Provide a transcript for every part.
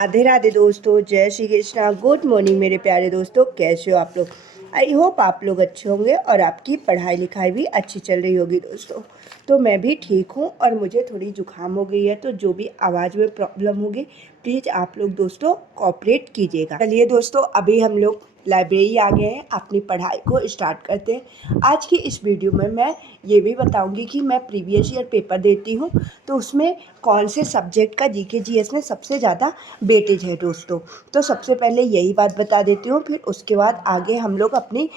राधे राधे दोस्तों, जय Shri Krishna. Good morning मेरे प्यारे दोस्तों, कैसे हो आप लोग। आई होप आप लोग अच्छे होंगे और आपकी पढ़ाई लिखाई भी अच्छी चल रही होगी दोस्तों। तो मैं भी ठीक हूँ और मुझे थोड़ी जुकाम हो गई है, तो जो भी आवाज़ में प्रॉब्लम होगी प्लीज़ आप लोग दोस्तों कोऑपरेट कीजिएगा। चलिए दोस्तों, अभी हम लोग लाइब्रेरी आ गए हैं, अपनी पढ़ाई को स्टार्ट करते हैं। आज की इस वीडियो में मैं ये भी बताऊंगी कि मैं प्रीवियस ईयर पेपर देती हूँ, तो उसमें कौन से सब्जेक्ट का जीके जीएस में सबसे ज़्यादा वेटेज है दोस्तों। तो सबसे पहले यही बात बता देती हूँ, फिर उसके बाद आगे हम लोग अपनी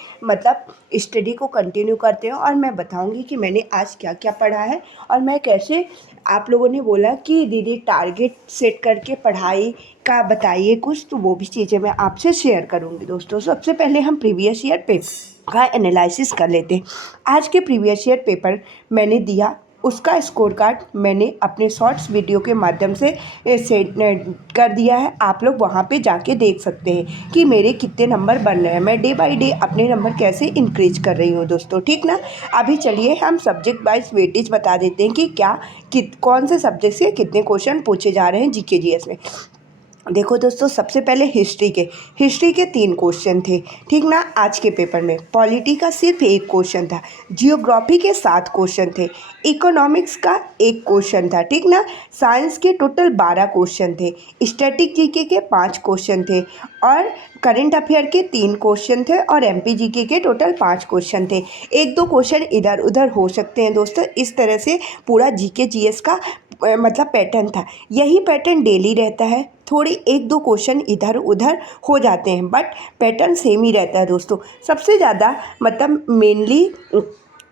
स्टडी को कंटिन्यू करते हैं और मैं बताऊँगी कि मैंने आज क्या क्या पढ़ा है और मैं कैसे। आप लोगों ने बोला कि दीदी टारगेट सेट करके पढ़ाई का बताइए कुछ, तो वो भी चीज़ें मैं आपसे शेयर करूँगी दोस्तों। सबसे पहले हम प्रीवियस ईयर पेपर का एनालिसिस कर लेते हैं। आज के प्रीवियस ईयर पेपर मैंने दिया, उसका स्कोर कार्ड मैंने अपने शॉर्ट्स वीडियो के माध्यम से सेट कर दिया है। आप लोग वहाँ पे जाके देख सकते हैं कि मेरे कितने नंबर बन रहे हैं, मैं डे बाय डे अपने नंबर कैसे इंक्रीज कर रही हूँ दोस्तों, ठीक ना। अभी चलिए हम सब्जेक्ट वाइज वेटेज बता देते हैं कि कौन से सब्जेक्ट से कितने क्वेश्चन पूछे जा रहे हैं जीके जीएस में। देखो दोस्तों, सबसे पहले हिस्ट्री के 3 क्वेश्चन थे, ठीक ना। आज के पेपर में पॉलिटी का सिर्फ 1 क्वेश्चन था, जियोग्राफी के 7 क्वेश्चन थे, इकोनॉमिक्स का 1 क्वेश्चन था, ठीक ना। साइंस के टोटल 12 क्वेश्चन थे, स्टैटिक जीके के 5 क्वेश्चन थे और करंट अफेयर के 3 क्वेश्चन थे और एमपी जीके के टोटल 5 क्वेश्चन थे। 1-2 क्वेश्चन इधर उधर हो सकते हैं दोस्तों। इस तरह से पूरा जीके जीएस का पैटर्न था। यही पैटर्न डेली रहता है, थोड़ी 1-2 क्वेश्चन इधर उधर हो जाते हैं, बट पैटर्न सेम ही रहता है दोस्तों। सबसे ज़्यादा मेनली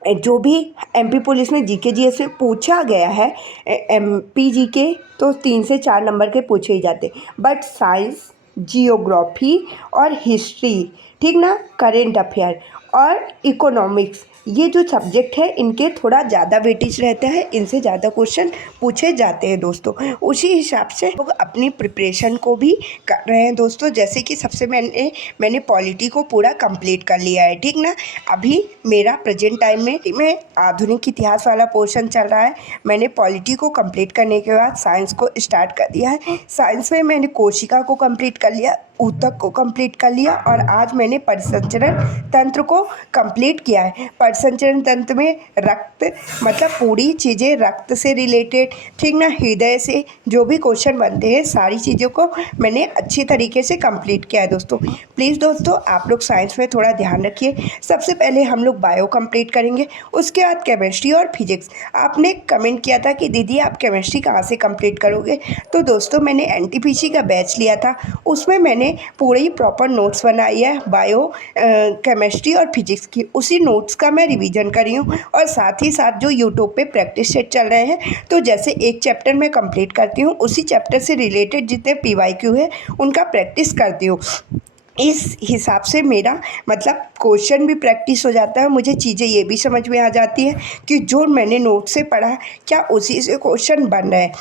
जो भी एमपी पुलिस में जीके जीएस से पूछा गया है, एमपी जीके तो 3 से 4 नंबर के पूछे ही जाते, बट साइंस, जियोग्राफी और हिस्ट्री, ठीक ना, करेंट अफेयर और इकोनॉमिक्स, ये जो सब्जेक्ट है इनके थोड़ा ज़्यादा वेटेज रहता है, इनसे ज़्यादा क्वेश्चन पूछे जाते हैं दोस्तों। उसी हिसाब से लोग अपनी प्रिपरेशन को भी कर रहे हैं दोस्तों। जैसे कि सबसे मैंने पॉलिटी को पूरा कंप्लीट कर लिया है, ठीक ना। अभी मेरा प्रेजेंट टाइम में आधुनिक इतिहास वाला पोर्शन चल रहा है। मैंने पॉलिटी को कंप्लीट करने के बाद साइंस को स्टार्ट कर दिया है। साइंस में मैंने कोशिका को कंप्लीट कर लिया, ऊतक को कंप्लीट कर लिया और आज मैंने परिसंचरण तंत्र को कंप्लीट किया है। परिसंचरण तंत्र में रक्त पूरी चीज़ें रक्त से रिलेटेड, ठीक ना, हृदय से जो भी क्वेश्चन बनते हैं सारी चीज़ों को मैंने अच्छी तरीके से कंप्लीट किया है दोस्तों। प्लीज़ दोस्तों आप लोग साइंस में थोड़ा ध्यान रखिए। सबसे पहले हम लोग बायो कंप्लीट करेंगे, उसके बाद केमिस्ट्री और फिजिक्स। आपने कमेंट किया था कि दीदी आप केमिस्ट्री कहाँ से कंप्लीट करोगे, तो दोस्तों मैंने एनटीपीसी का बैच लिया था, उसमें मैंने पूरी प्रॉपर नोट्स बनाई है बायो, केमिस्ट्री और फिजिक्स की। उसी नोट्स का मैं रिवीजन करी हूँ और साथ ही साथ जो यूट्यूब पे प्रैक्टिस सेट चल रहे हैं, तो जैसे एक चैप्टर मैं कंप्लीट करती हूँ, उसी चैप्टर से रिलेटेड जितने पीवाईक्यू है उनका प्रैक्टिस करती हूँ। इस हिसाब से मेरा क्वेश्चन भी प्रैक्टिस हो जाता है, मुझे चीज़ें ये भी समझ में आ जाती है कि जो मैंने नोट से पढ़ा क्या उसी से क्वेश्चन बन रहे हैं,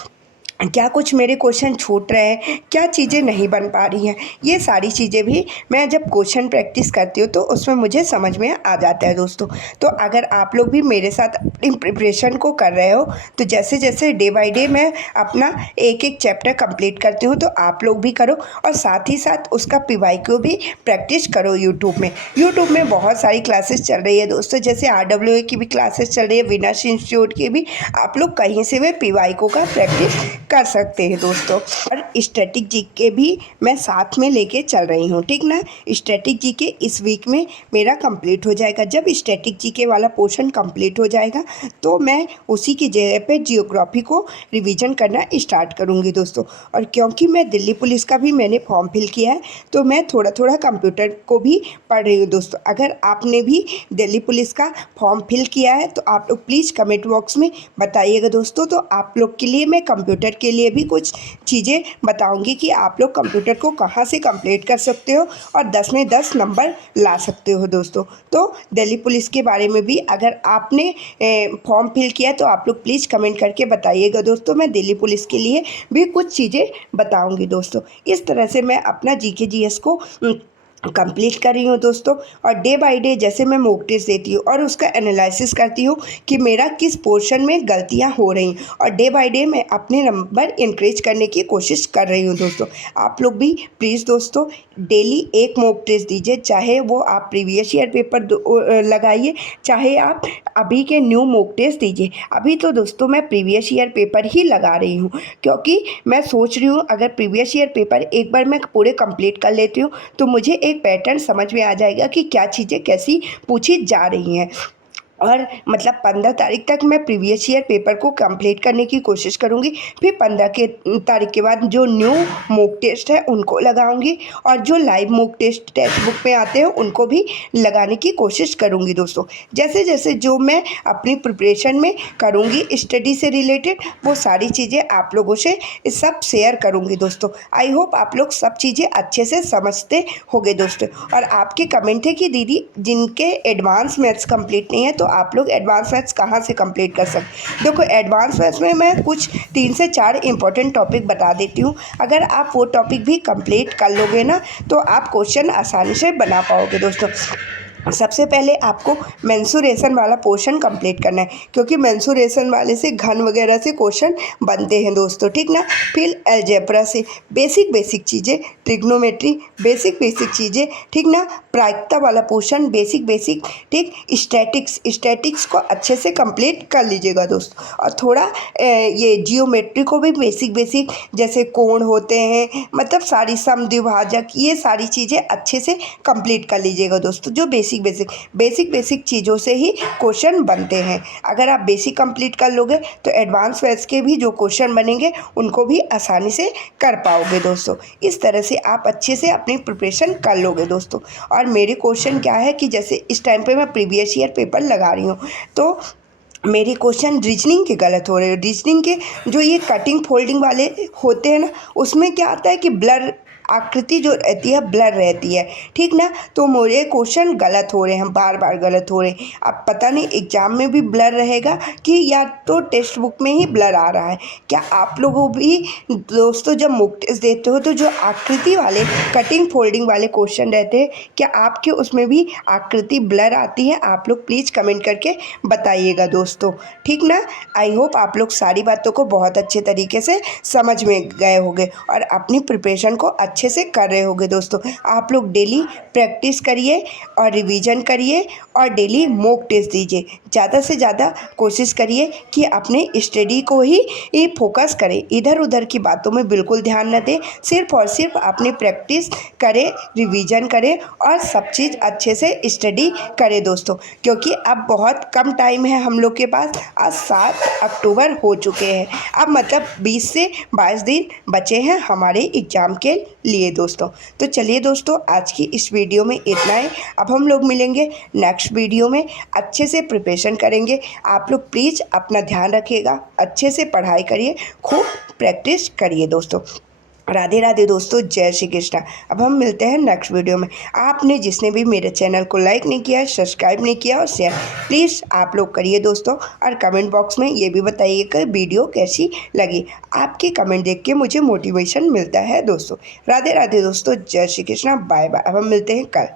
क्या कुछ मेरे क्वेश्चन छूट रहे हैं, क्या चीज़ें नहीं बन पा रही हैं। ये सारी चीज़ें भी मैं जब क्वेश्चन प्रैक्टिस करती हूँ तो उसमें मुझे समझ में आ जाता है दोस्तों। तो अगर आप लोग भी मेरे साथ अपनी प्रिपरेशन को कर रहे हो, तो जैसे जैसे डे बाय डे मैं अपना एक एक चैप्टर कंप्लीट करती हूँ, तो आप लोग भी करो और साथ ही साथ उसका पीवाईक्यू भी प्रैक्टिस करो। यूट्यूब में बहुत सारी क्लासेस चल रही है दोस्तों, जैसे RWA की भी क्लासेस चल रही है, विनर्स इंस्टीट्यूट की भी। आप लोग कहीं से भी पीवाईक्यू का प्रैक्टिस कर सकते हैं दोस्तों। और स्टैटिक जीके भी मैं साथ में लेके चल रही हूँ, ठीक ना। स्टैटिक जीके इस वीक में मेरा कंप्लीट हो जाएगा। जब स्टैटिक जीके वाला पोर्शन कंप्लीट हो जाएगा तो मैं उसी की जगह पे जियोग्राफी को रिवीजन करना स्टार्ट करूँगी दोस्तों। और क्योंकि मैं दिल्ली पुलिस का भी मैंने फॉर्म फिल किया है, तो मैं थोड़ा थोड़ा कंप्यूटर को भी पढ़ रही हूँ दोस्तों। अगर आपने भी दिल्ली पुलिस का फॉर्म फिल किया है तो आप लोग प्लीज़ कमेंट बॉक्स में बताइएगा दोस्तों। तो आप लोग के लिए मैं कंप्यूटर के लिए भी कुछ चीज़ें बताऊंगी कि आप लोग कंप्यूटर को कहाँ से कंप्लीट कर सकते हो और 10 में 10 नंबर ला सकते हो दोस्तों। तो दिल्ली पुलिस के बारे में भी अगर आपने फॉर्म फिल किया तो आप लोग प्लीज़ कमेंट करके बताइएगा दोस्तों। मैं दिल्ली पुलिस के लिए भी कुछ चीज़ें बताऊंगी दोस्तों। इस तरह से मैं अपना जीके जीएस को कंप्लीट कर रही हूँ दोस्तों। और डे बाय डे जैसे मैं मॉक टेस्ट देती हूँ और उसका एनालिसिस करती हूँ कि मेरा किस पोर्शन में गलतियाँ हो रही, और डे बाय डे मैं अपने नंबर इंक्रीज करने की कोशिश कर रही हूँ दोस्तों। आप लोग भी प्लीज़ दोस्तों डेली एक मॉक टेस्ट दीजिए, चाहे वो आप प्रीवियस ईयर पेपर लगाइए, चाहे आप अभी के न्यू मॉक टेस्ट दीजिए। अभी तो दोस्तों मैं प्रीवियस ईयर पेपर ही लगा रही हूँ, क्योंकि मैं सोच रही हूँ अगर प्रीवियस ईयर पेपर एक बार मैं पूरे कंप्लीट कर लेती हूँ तो मुझे एक पैटर्न समझ में आ जाएगा कि क्या चीज़ें कैसी पूछी जा रही हैं। और मतलब 15 तारीख तक मैं प्रीवियस ईयर पेपर को कंप्लीट करने की कोशिश करूँगी। फिर 15 तारीख के बाद जो न्यू मॉक टेस्ट है उनको लगाऊंगी, और जो live mock test textbook में आते हैं उनको भी लगाने की कोशिश करूँगी दोस्तों। जैसे जैसे जो मैं अपनी प्रिपरेशन में करूँगी स्टडी से रिलेटेड, वो सारी चीज़ें आप लोगों से सब शेयर करूँगी दोस्तों। आई होप आप लोग सब चीज़ें अच्छे से समझते होंगे दोस्तों। और आपके कमेंट है कि दीदी जिनके एडवांस मैथ्स कंप्लीट नहीं है तो आप लोग एडवांस मैथ्स कहाँ से कंप्लीट कर सकते। देखो एडवांस मैथ्स में मैं कुछ 3 से 4 इंपॉर्टेंट टॉपिक बता देती हूँ। अगर आप वो टॉपिक भी कंप्लीट कर लोगे ना तो आप क्वेश्चन आसानी से बना पाओगे दोस्तों। सबसे पहले आपको मेंसुरेशन वाला पोर्शन कंप्लीट करना है, क्योंकि मेंसुरेशन वाले से घन वगैरह से क्वेश्चन बनते हैं दोस्तों, ठीक ना। फिर अलजेब्रा से बेसिक बेसिक चीज़ें, ट्रिग्नोमेट्री बेसिक चीज़ें, ठीक ना। प्रायिकता वाला पोर्शन बेसिक ठीक। स्टैटिक्स को अच्छे से कंप्लीट कर लीजिएगा दोस्तों। और थोड़ा ये जियोमेट्री को भी बेसिक जैसे कोण होते हैं, मतलब सारी समद्विभाजक, ये सारी चीज़ें अच्छे से कंप्लीट कर लीजिएगा दोस्तों। जो बेसिक चीज़ों से ही क्वेश्चन बनते हैं। अगर आप बेसिक कंप्लीट कर लोगे तो एडवांस मैथ्स के भी जो क्वेश्चन बनेंगे उनको भी आसानी से कर पाओगे दोस्तों। इस तरह से आप अच्छे से अपनी प्रिपरेशन कर लोगे दोस्तों। और मेरे क्वेश्चन क्या है कि जैसे इस टाइम पे मैं प्रीवियस ईयर पेपर लगा रही हूँ तो मेरे क्वेश्चन रीजनिंग के गलत हो रहे हैं। रीजनिंग के जो ये कटिंग फोल्डिंग वाले होते हैं ना, उसमें क्या आता है कि ब्लर आकृति जो रहती है ब्लर रहती है, ठीक ना। तो मेरे क्वेश्चन गलत हो रहे हैं, बार बार गलत हो रहे हैं। अब पता नहीं एग्जाम में भी ब्लर रहेगा कि या तो टेक्स्ट बुक में ही ब्लर आ रहा है। क्या आप लोगों भी दोस्तों जब मॉक टेस्ट देते हो तो जो आकृति वाले कटिंग फोल्डिंग वाले क्वेश्चन रहते हैं, क्या आपके उसमें भी आकृति ब्लर आती है? आप लोग प्लीज़ कमेंट करके बताइएगा दोस्तों, ठीक ना। आई होप आप लोग सारी बातों को बहुत अच्छे तरीके से समझ में गए होंगे और अपनी प्रिपरेशन को अच्छे से कर रहे होंगे दोस्तों। आप लोग डेली प्रैक्टिस करिए और रिवीजन करिए और डेली मॉक टेस्ट दीजिए। ज़्यादा से ज़्यादा कोशिश करिए कि अपने स्टडी को ही फोकस करें, इधर उधर की बातों में बिल्कुल ध्यान न दें। सिर्फ और सिर्फ अपनी प्रैक्टिस करें, रिवीजन करें और सब चीज़ अच्छे से स्टडी करें दोस्तों, क्योंकि अब बहुत कम टाइम है हम लोग के पास। आज 7 अक्टूबर हो चुके हैं, अब मतलब 20 से 22 दिन बचे हैं हमारे एग्ज़ाम के लिए दोस्तों। तो चलिए दोस्तों आज की इस वीडियो में इतना ही। अब हम लोग मिलेंगे नेक्स्ट वीडियो में, अच्छे से प्रिपरेशन करेंगे। आप लोग प्लीज़ अपना ध्यान रखिएगा, अच्छे से पढ़ाई करिए, खूब प्रैक्टिस करिए दोस्तों। राधे राधे दोस्तों, जय श्री कृष्णा। अब हम मिलते हैं नेक्स्ट वीडियो में। आपने जिसने भी मेरे चैनल को लाइक नहीं किया, सब्सक्राइब नहीं किया और शेयर प्लीज़ आप लोग करिए दोस्तों। और कमेंट बॉक्स में ये भी बताइए कि वीडियो कैसी लगी। आपके कमेंट देख के मुझे मोटिवेशन मिलता है दोस्तों। राधे राधे दोस्तों, जय श्री कृष्णा, बाय बाय। अब हम मिलते हैं कल।